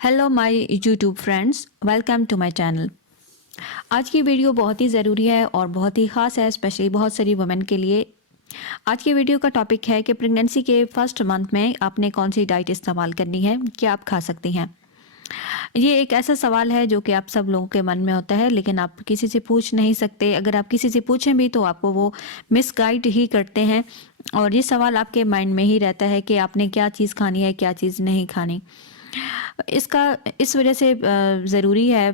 Hello my YouTube friends, welcome to my channel. आज की video बहुत ही ज़रूरी है और बहुत ही ख़ास है, स्पेशली बहुत सारी वुमेन के लिए। आज की वीडियो का टॉपिक है कि प्रेगनेंसी के फर्स्ट मंथ में आपने कौन सी डाइट इस्तेमाल करनी है, क्या आप खा सकती हैं। ये एक ऐसा सवाल है जो कि आप सब लोगों के मन में होता है, लेकिन आप किसी से पूछ नहीं सकते। अगर आप किसी से पूछें भी तो आपको वो मिसगाइड ही करते हैं और ये सवाल आपके माइंड में ही रहता है कि आपने क्या चीज़ खानी है, क्या चीज़ नहीं खानी। इसका इस वजह से ज़रूरी है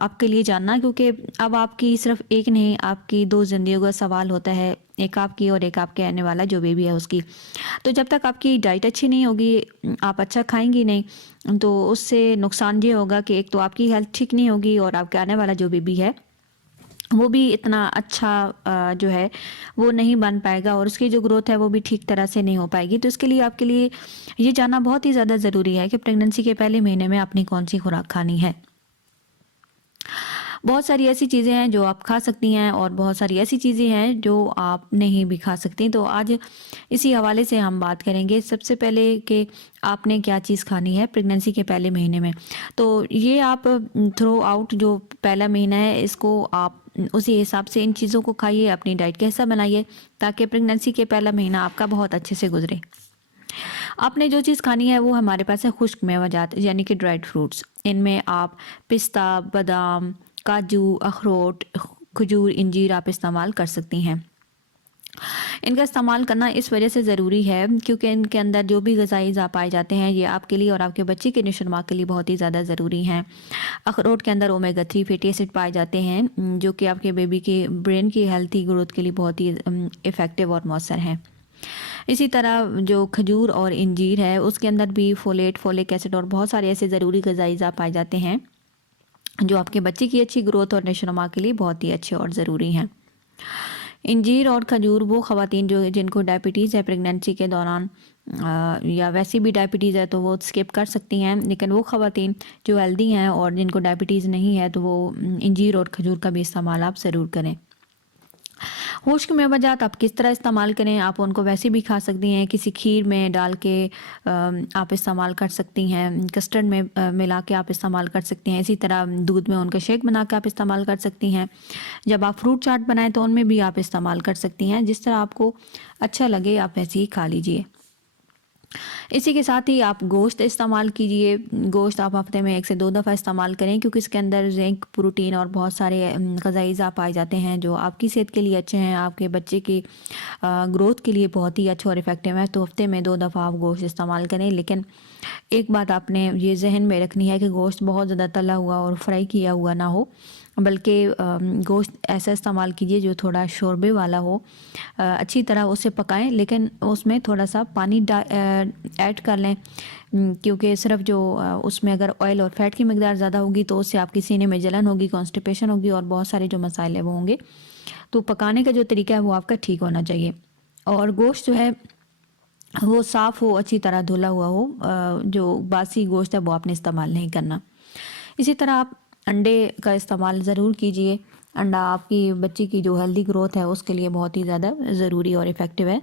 आपके लिए जानना, क्योंकि अब आपकी सिर्फ एक नहीं, आपकी दो ज़िंदगियों का सवाल होता है, एक आपकी और एक आपके आने वाला जो बेबी है उसकी। तो जब तक आपकी डाइट अच्छी नहीं होगी, आप अच्छा खाएंगी नहीं, तो उससे नुकसान ये होगा कि एक तो आपकी हेल्थ ठीक नहीं होगी और आपके आने वाला जो बेबी है वो भी इतना अच्छा जो है वो नहीं बन पाएगा और उसकी जो ग्रोथ है वो भी ठीक तरह से नहीं हो पाएगी। तो इसके लिए आपके लिए ये जानना बहुत ही ज़्यादा ज़रूरी है कि प्रेगनेंसी के पहले महीने में आपने कौन सी खुराक खानी है। बहुत सारी ऐसी चीज़ें हैं जो आप खा सकती हैं और बहुत सारी ऐसी चीज़ें हैं जो आप नहीं भी खा सकती। तो आज इसी हवाले से हम बात करेंगे। सबसे पहले कि आपने क्या चीज़ खानी है प्रेगनेंसी के पहले महीने में। तो ये आप थ्रू आउट जो पहला महीना है इसको आप उसी हिसाब से इन चीज़ों को खाइए, अपनी डाइट का हिस्सा बनाइए, ताकि प्रेगनेंसी के पहला महीना आपका बहुत अच्छे से गुजरे। आपने जो चीज़ खानी है वो हमारे पास है खुश्क मेवाजात, यानी कि ड्राइड फ्रूट्स। इनमें आप पिस्ता, बादाम, काजू, अखरोट, खजूर, इंजीर आप इस्तेमाल कर सकती हैं। इनका इस्तेमाल करना इस वजह से ज़रूरी है क्योंकि इनके अंदर जो भी ग़िज़ाई अज़ा पाए जाते हैं ये आपके लिए और आपके बच्चे के नशोनुमा के लिए बहुत ही ज़्यादा ज़रूरी हैं। अखरोट के अंदर ओमेगा 3 फैटी एसिड पाए जाते हैं जो कि आपके बेबी के ब्रेन की हेल्थी ग्रोथ के लिए बहुत ही इफ़ेक्टिव और मौसर हैं। इसी तरह जो खजूर और इंजीर है उसके अंदर भी फोलेट, फोलिक एसिड और बहुत सारे ऐसे ज़रूरी ग़िज़ाई अज़ा पाए जाते हैं जो आपके बच्चे की अच्छी ग्रोथ और नशोनुमा के लिए बहुत ही अच्छे और ज़रूरी हैं। इंजीर और खजूर वो ख़वातीन जो जिनको डायबिटीज़ है प्रेगनेंसी के दौरान या वैसी भी डायबिटीज़ है तो वो स्किप कर सकती हैं, लेकिन वो ख़वातीन जो हेल्दी हैं और जिनको डायबिटीज़ नहीं है तो वो इंजीर और खजूर का भी इस्तेमाल आप ज़रूर करें। खुश्क मेवाजात आप किस तरह इस्तेमाल करें, आप उनको वैसे भी खा सकती हैं, किसी खीर में डाल के आप इस्तेमाल कर सकती हैं, कस्टर्ड में मिला के आप इस्तेमाल कर सकती हैं। इसी तरह दूध में उनका शेक बना के आप इस्तेमाल कर सकती हैं। जब आप फ्रूट चाट बनाएं तो उनमें भी आप इस्तेमाल कर सकती हैं। जिस तरह आपको अच्छा लगे आप वैसे ही खा लीजिए। इसी के साथ ही आप गोश्त इस्तेमाल कीजिए। गोश्त आप हफ्ते में 1 से 2 दफ़ा इस्तेमाल करें क्योंकि इसके अंदर जिंक, प्रोटीन और बहुत सारे ग़िज़ाई अज़ा पाए जाते हैं जो आपकी सेहत के लिए अच्छे हैं, आपके बच्चे की ग्रोथ के लिए बहुत ही अच्छे और इफ़ेक्टिव है। तो हफ्ते में 2 दफ़ा आप गोश्त इस्तेमाल करें, लेकिन एक बात आपने ये जहन में रखनी है कि गोश्त बहुत ज़्यादा तला हुआ और फ्राई किया हुआ ना हो, बल्कि गोश्त ऐसा इस्तेमाल कीजिए जो थोड़ा शोरबे वाला हो। अच्छी तरह उसे पकाएं, लेकिन उसमें थोड़ा सा पानी ऐड कर लें क्योंकि सिर्फ जो उसमें अगर ऑयल और फैट की मकदार ज़्यादा होगी तो उससे आपकी सीने में जलन होगी, कॉन्स्टिपेशन होगी और बहुत सारे जो मसाइल है वो होंगे। तो पकाने का जो तरीका है वो आपका ठीक होना चाहिए और गोश्त जो है वो साफ़ हो, अच्छी तरह धुला हुआ हो। जो बासी गोश्त है वो आपने इस्तेमाल नहीं करना। इसी तरह आप अंडे का इस्तेमाल ज़रूर कीजिए। अंडा आपकी बच्ची की जो हेल्दी ग्रोथ है उसके लिए बहुत ही ज़्यादा ज़रूरी और इफ़ेक्टिव है।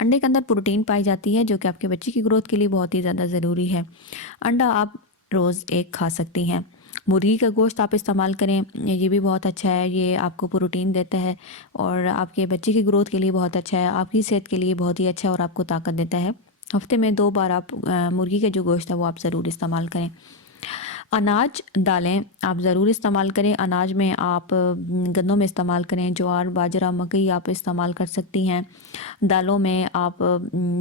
अंडे के अंदर प्रोटीन पाई जाती है जो कि आपके बच्चे की ग्रोथ के लिए बहुत ही ज़्यादा ज़रूरी है। अंडा आप रोज़ एक खा सकती हैं। मुर्गी का गोश्त आप इस्तेमाल करें, ये भी बहुत अच्छा है, ये आपको प्रोटीन देता है और आपके बच्चे की ग्रोथ के लिए बहुत अच्छा है, आपकी सेहत के लिए बहुत ही अच्छा है और आपको ताकत देता है। हफ्ते में 2 बार आप मुर्गी का जो गोश्त है वो आप ज़रूर इस्तेमाल करें। अनाज दालें आप ज़रूर इस्तेमाल करें। अनाज में आप गंदों में इस्तेमाल करें, ज्वार, बाजरा, मकई आप इस्तेमाल कर सकती हैं। दालों में आप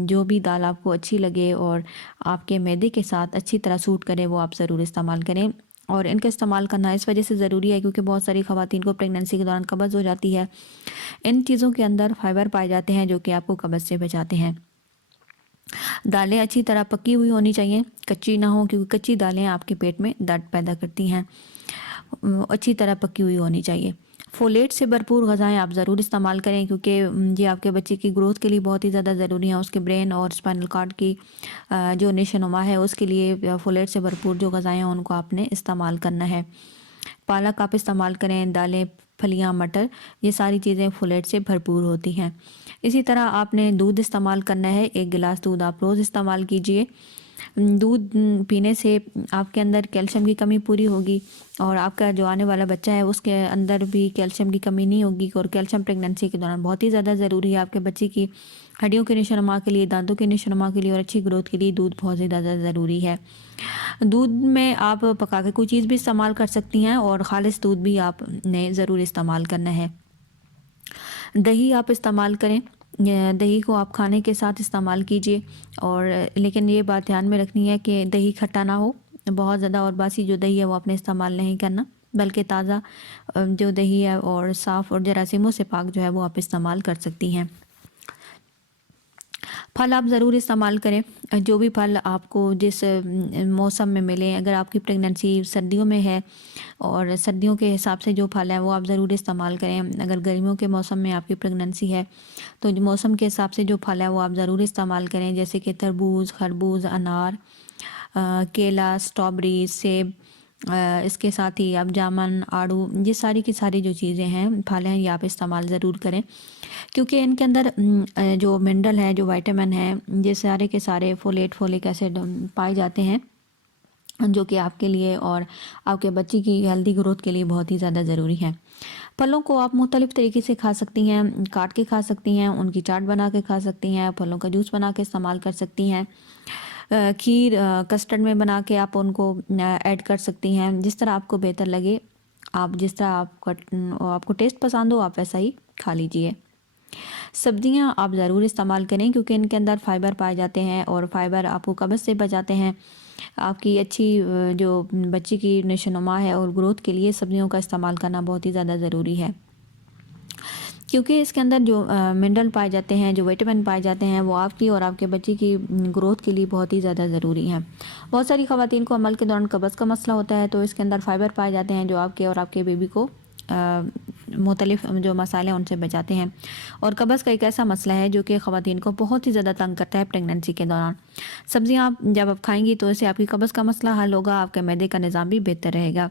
जो भी दाल आपको अच्छी लगे और आपके मैदे के साथ अच्छी तरह सूट करे वो आप ज़रूर इस्तेमाल करें। और इनका इस्तेमाल करना इस वजह से ज़रूरी है क्योंकि बहुत सारी ख़वातीन को प्रेगनेंसी के दौरान कब्ज़ हो जाती है। इन चीज़ों के अंदर फाइबर पाए जाते हैं जो कि आपको कब्ज़ से बचाते हैं। दालें अच्छी तरह पकी हुई होनी चाहिए, कच्ची ना हो, क्योंकि कच्ची दालें आपके पेट में दर्द पैदा करती हैं। अच्छी तरह पकी हुई होनी चाहिए। फोलेट से भरपूर ग़िज़ाएँ आप ज़रूर इस्तेमाल करें क्योंकि ये आपके बच्चे की ग्रोथ के लिए बहुत ही ज़्यादा ज़रूरी है। उसके ब्रेन और स्पाइनल कॉर्ड की जो नशोनुमा है उसके लिए फोलेट से भरपूर जो ग़िज़ाएँ हैं उनको आपने इस्तेमाल करना है। पालक आप इस्तेमाल करें, दालें, फलियां, मटर, ये सारी चीज़ें फोलेट से भरपूर होती हैं। इसी तरह आपने दूध इस्तेमाल करना है। 1 गिलास दूध आप रोज़ इस्तेमाल कीजिए। दूध पीने से आपके अंदर कैल्शियम की कमी पूरी होगी और आपका जो आने वाला बच्चा है उसके अंदर भी कैल्शियम की कमी नहीं होगी। और कैल्शियम प्रेगनेंसी के दौरान बहुत ही ज़्यादा ज़रूरी है आपके बच्चे की हड्डियों के नशोनुमा के लिए, दांतों के नशोनुमा के लिए और अच्छी ग्रोथ के लिए दूध बहुत ही ज़्यादा ज़रूरी है। दूध में आप पका के कोई चीज़ भी इस्तेमाल कर सकती हैं और ख़ालिस दूध भी आपने ज़रूर इस्तेमाल करना है। दही आप इस्तेमाल करें, दही को आप खाने के साथ इस्तेमाल कीजिए और लेकिन ये बात ध्यान में रखनी है कि दही खट्टा ना हो बहुत ज़्यादा, और बासी जो दही है वो आपने इस्तेमाल नहीं करना, बल्कि ताज़ा जो दही है और साफ़ और जरासीमों से पाक जो है वो आप इस्तेमाल कर सकती हैं। फल आप ज़रूर इस्तेमाल करें, जो भी फल आपको जिस मौसम में मिले। अगर आपकी प्रेगनेंसी सर्दियों में है और सर्दियों के हिसाब से जो फल है वो आप ज़रूर इस्तेमाल करें। अगर गर्मियों के मौसम में आपकी प्रेगनेंसी है तो जो मौसम के हिसाब से जो फल है वो आप ज़रूर इस्तेमाल करें, जैसे कि तरबूज, खरबूज, अनार, केला, स्ट्रॉबेरी, सेब, इसके साथ ही आप जामुन, आड़ू, ये सारी की सारी जो चीज़ें हैं, फल हैं, ये आप इस्तेमाल ज़रूर करें क्योंकि इनके अंदर जो मिनरल है, जो विटामिन है, ये सारे के सारे फोलेट, फोलिक एसिड पाए जाते हैं, जो कि आपके लिए और आपके बच्चे की हेल्दी ग्रोथ के लिए बहुत ही ज़्यादा ज़रूरी है। फलों को आप मुख्तलिफ़ तरीके से खा सकती हैं, काट के खा सकती हैं, उनकी चाट बना के खा सकती हैं, फलों का जूस बना के इस्तेमाल कर सकती हैं, खीर कस्टर्ड में बना के आप उनको ऐड कर सकती हैं। जिस तरह आपको बेहतर लगे, आप जिस तरह आपको टेस्ट पसंद हो आप वैसा ही खा लीजिए। सब्जियां आप ज़रूर इस्तेमाल करें क्योंकि इनके अंदर फ़ाइबर पाए जाते हैं और फ़ाइबर आपको कब्ज़ से बचाते हैं। आपकी अच्छी जो बच्चे की नशोनुमा है और ग्रोथ के लिए सब्जियों का इस्तेमाल करना बहुत ही ज़्यादा ज़रूरी है क्योंकि इसके अंदर जो मिनरल पाए जाते हैं, जो विटामिन पाए जाते हैं, वो आपकी और आपके बच्चे की ग्रोथ के लिए बहुत ही ज़्यादा ज़रूरी हैं। बहुत सारी ख़वातीन को अमल के दौरान कब्ज़ का मसला होता है, तो इसके अंदर फ़ाइबर पाए जाते हैं जो आपके और आपके बेबी को मुख्तलिफ़ जो मसाले हैं उनसे बचाते हैं। और कब्ज़ का एक ऐसा मसला है जो कि ख़वातीन को बहुत ही ज़्यादा तंग करता है प्रेगनेंसी के दौरान। सब्ज़ियाँ आप जब आप खाएंगी तो इससे आपकी कब्ज़ का मसला हल होगा, आपके मैदे का निज़ाम भी बेहतर रहेगा।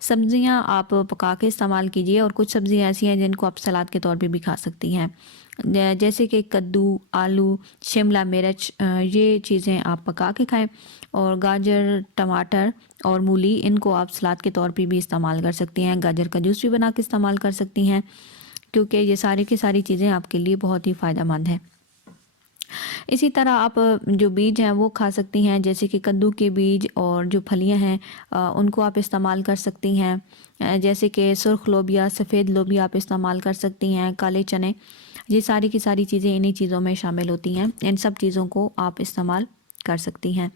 सब्ज़ियाँ आप पका के इस्तेमाल कीजिए और कुछ सब्ज़ियाँ ऐसी हैं जिनको आप सलाद के तौर पे भी खा सकती हैं, जैसे कि कद्दू, आलू, शिमला मिर्च, ये चीज़ें आप पका के खाएं। और गाजर, टमाटर और मूली, इनको आप सलाद के तौर पे भी इस्तेमाल कर सकती हैं। गाजर का जूस भी बना के इस्तेमाल कर सकती हैं क्योंकि ये सारी की सारी चीज़ें आपके लिए बहुत ही फ़ायदेमंद हैं। इसी तरह आप जो बीज हैं वो खा सकती हैं, जैसे कि कद्दू के बीज और जो फलियां हैं उनको आप इस्तेमाल कर सकती हैं, जैसे कि सुर्ख लोबिया, सफ़ेद लोबिया आप इस्तेमाल कर सकती हैं, काले चने, ये सारी की सारी चीज़ें इन्हीं चीज़ों में शामिल होती हैं। इन सब चीज़ों को आप इस्तेमाल कर सकती हैं।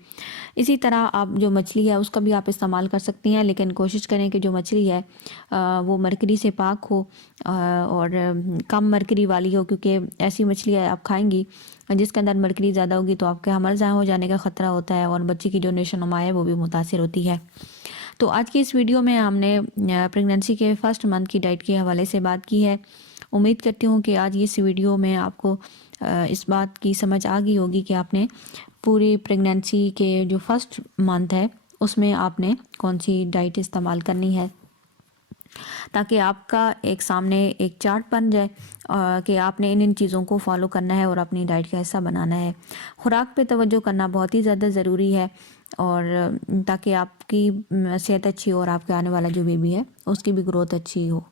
इसी तरह आप जो मछली है उसका भी आप इस्तेमाल कर सकती हैं, लेकिन कोशिश करें कि जो मछली है वो मरकरी से पाक हो और कम मरकरी वाली हो, क्योंकि ऐसी मछली आप खाएंगी जिसके अंदर मरकरी ज़्यादा होगी तो आपके हमल ज़ाया हो जाने का ख़तरा होता है और बच्चे की जो नशोनुमा है वो भी मुतासिर होती है। तो आज की इस वीडियो में हमने प्रेगनेंसी के फर्स्ट मंथ की डाइट के हवाले से बात की है। उम्मीद करती हूँ कि आज इस वीडियो में आपको इस बात की समझ आ गई होगी कि आपने पूरी प्रेगनेंसी के जो फर्स्ट मंथ है उसमें आपने कौन सी डाइट इस्तेमाल करनी है, ताकि आपका एक सामने एक चार्ट बन जाए कि आपने इन चीज़ों को फॉलो करना है और अपनी डाइट का हिस्सा बनाना है। खुराक पे तवज्जो करना बहुत ही ज़्यादा ज़रूरी है और ताकि आपकी सेहत अच्छी हो और आपके आने वाला जो बेबी है उसकी भी ग्रोथ अच्छी हो।